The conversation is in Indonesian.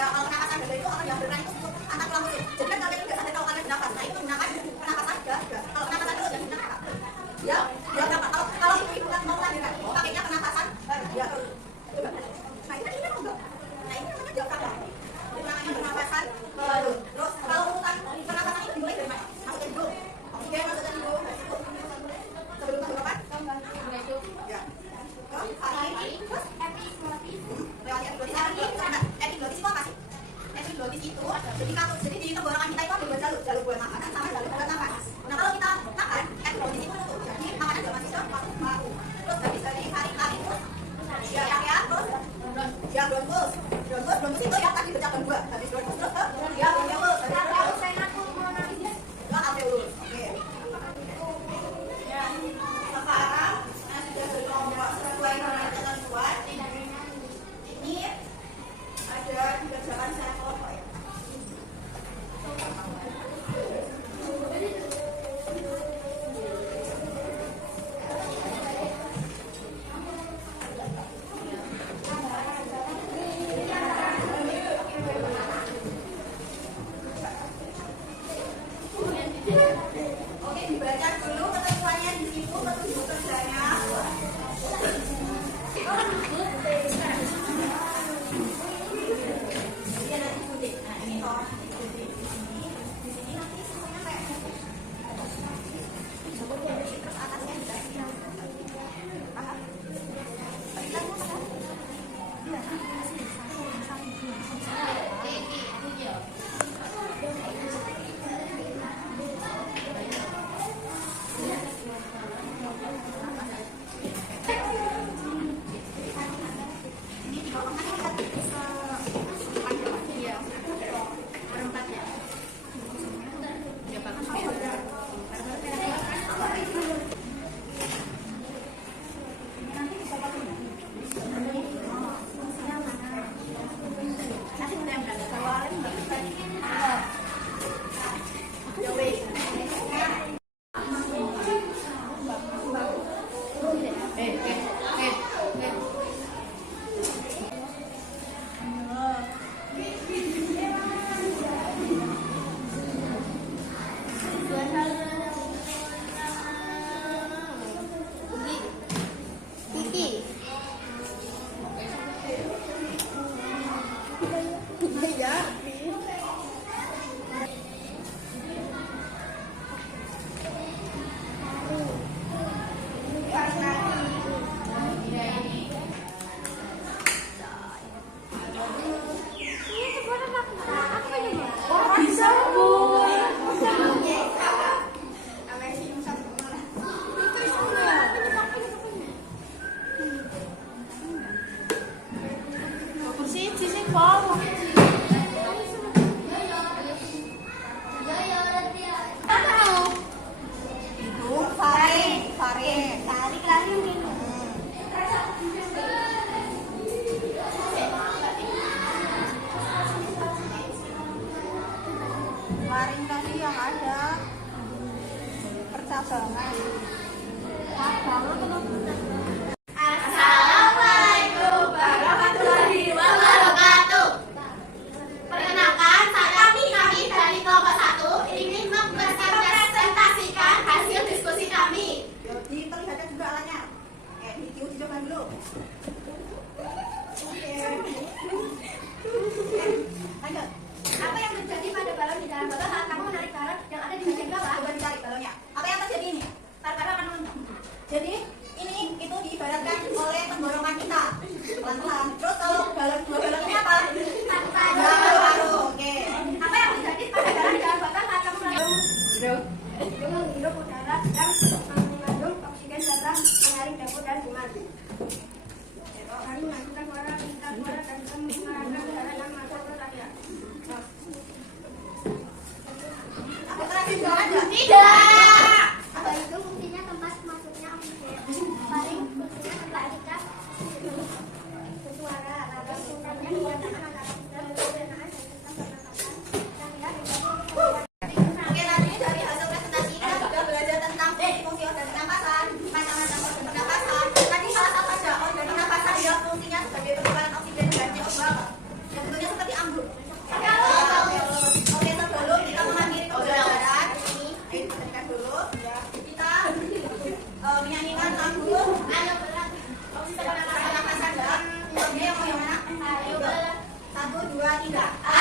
Ya, kalau pernapasan dada itu akan diambilkan itu untuk angkat tulang rusuk. Jadi kan kalian nggak sadar kalau kalian bernafas. Nah, itu gunakan pernapasan dada. Kalau pernapasan dulu jangan gunakan apa? Ya, ya berapa? Kalau ibu mau melahirkan, pakainya pernapasan ya. Coba. Nah, ini kan enggak. Nah, ini namanya diafragma. Itu namanya pernapasan baru. Terus kalau urutan pernapasan itu dimulai dari mana? Masuk ke hidung. Oksigen masuk ke hidung. Dari situ sebelum masuk apa? Ya. Terus lewat epiglotis itu apa sih? Epiglotis itu jadi di tenggorokan kita itu ada dua jalur buat makanan sama jalur buat nafas. Nah, kalau kita makan, epiglotis itu menutup, jadi makanan gak masuk ke paru. Terus dari tarik itu ya terus ya bronkus itu ya tadi pecahkan dua, habis bronkus terus ya alveolus, alveolus. Oke. Sekarang sudah berkelompok sesuai dengan ketentuan. Ini ada dikerjakan secara kelompok ya. Oke, dibaca dulu ketentuannya di situ, petunjuk kerjanya. Laring tadi yang ada percabangan. Assalamualaikum warahmatullahi wabarakatuh. Perkenalkan, kami dari kelompok 1 ingin mempresentasikan hasil diskusi kami. Diperlihatkan juga alatnya. Diuji coba dulu. Lanjut. Apa yang terjadi pada balon di dalam botol saat kamu menarik balon yang ada di bagian bawah? Coba ditarik balonnya. Apa yang terjadi ini? Balon akan menunduk. Jadi ini itu diibaratkan oleh tenggorokan kita. Pelan-pelan. Terus kalau dua balon ini apa? Paru-paru. Oke. Apa yang terjadi pada balon di dalam botol saat kamu menghirup udara yang mengandung oksigen serta menyaring debu dan kuman. Kami melakukan suara kita suara dan mengarahkan udara yang masuk ke radiator. Apa terakhir juga ada? Tidak. Apa itu fungsinya tempat masuknya oksigen? Paling fungsinya tempat kita bersuara. Lalu fungsinya menyatakan antara sistem pencernaan dan sistem pernapasan. Oke, tadi dari hasil presentasi kita sudah belajar tentang fungsi organ pernapasan, macam-macam organ pernapasan. Tadi salah satu saja organ pernapasan yang fungsinya sebagai pengeluaran oksigen dan CO2. Yang bentuknya seperti anggur. 2, 3.